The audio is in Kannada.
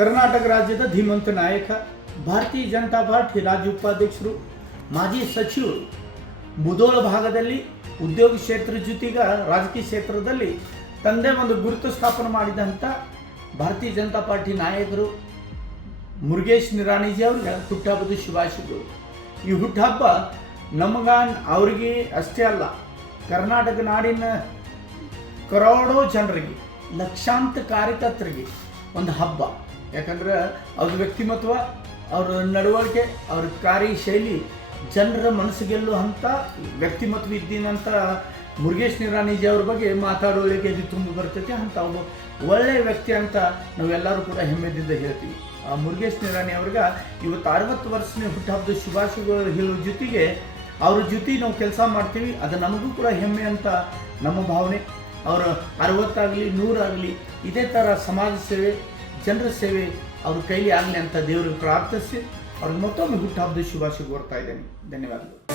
ಕರ್ನಾಟಕ ರಾಜ್ಯದ ಧೀಮಂತ ನಾಯಕ, ಭಾರತೀಯ ಜನತಾ ಪಾರ್ಟಿ ರಾಜ್ಯ ಉಪಾಧ್ಯಕ್ಷರು, ಮಾಜಿ ಸಚಿವರು, ಮುದೋಳ ಭಾಗದಲ್ಲಿ ಉದ್ಯೋಗ ಕ್ಷೇತ್ರ ಜೊತೆಗ ರಾಜಕೀಯ ಕ್ಷೇತ್ರದಲ್ಲಿ ತಂದೆ ಒಂದು ಗುರುತು ಸ್ಥಾಪನೆ ಮಾಡಿದಂಥ ಭಾರತೀಯ ಜನತಾ ಪಾರ್ಟಿ ನಾಯಕರು ಮುರುಗೇಶ್ ನಿರಾಣಿಜಿ ಅವ್ರಿಗೆ ಹುಟ್ಟಹಬ್ಬದ ಶುಭಾಶಯಗಳು. ಈ ಹುಟ್ಟಹಬ್ಬ ನಮಗ ಅವರಿಗೆ ಅಷ್ಟೇ ಅಲ್ಲ, ಕರ್ನಾಟಕ ನಾಡಿನ ಕರೋಡೋ ಜನರಿಗೆ ಲಕ್ಷಾಂತ ಕಾರ್ಯಕರ್ತರಿಗೆ ಒಂದು ಹಬ್ಬ. ಯಾಕಂದ್ರೆ ಅವ್ರ ವ್ಯಕ್ತಿಮತ್ವ, ಅವ್ರ ನಡವಳಿಕೆ, ಅವ್ರ ಕಾರ್ಯಶೈಲಿ, ಜನರ ಮನಸ್ಸು ಗೆಲ್ಲುವಂಥ ವ್ಯಕ್ತಿಮತ್ವ ಇದ್ದೀನಂತ ಮುರುಗೇಶ್ ನಿರಾಣಿಜಿ ಅವ್ರ ಬಗ್ಗೆ ಮಾತಾಡೋಳಿಗೆ ಇದು ತುಂಬ ಬರ್ತೈತೆ ಅಂತ ಒಬ್ಬ ಒಳ್ಳೆಯ ವ್ಯಕ್ತಿ ಅಂತ ನಾವೆಲ್ಲರೂ ಕೂಡ ಹೆಮ್ಮೆದಿಂದ ಹೇಳ್ತೀವಿ. ಆ ಮುರುಗೇಶ್ ನಿರಾಣಿ ಅವ್ರಿಗೆ ಇವತ್ತು ಅರವತ್ತು ವರ್ಷನೇ ಹುಟ್ಟುಹಬ್ಬದ ಶುಭಾಶಯಗಳು ಹೇಳೋ ಜೊತೆಗೆ ಅವ್ರ ಜೊತೆ ನಾವು ಕೆಲಸ ಮಾಡ್ತೀವಿ, ಅದು ನಮಗೂ ಕೂಡ ಹೆಮ್ಮೆ ಅಂತ ನಮ್ಮ ಭಾವನೆ. ಅವರ ಅರವತ್ತಾಗಲಿ, ನೂರಾಗಲಿ, ಇದೇ ಥರ ಸಮಾಜ ಸೇವೆ, ಜನರ ಸೇವೆ ಅವ್ರ ಕೈಲಿ ಆಗಲಿ ಅಂತ ದೇವರಿಗೆ ಪ್ರಾರ್ಥಿಸಿ, ಅವ್ರಿಗೆ ಮತ್ತೊಮ್ಮೆ ಹುಟ್ಟುಹಬ್ಬದ ಶುಭಾಶಯ ಕೋರ್ತಾ ಇದ್ದೇನೆ. ಧನ್ಯವಾದಗಳು.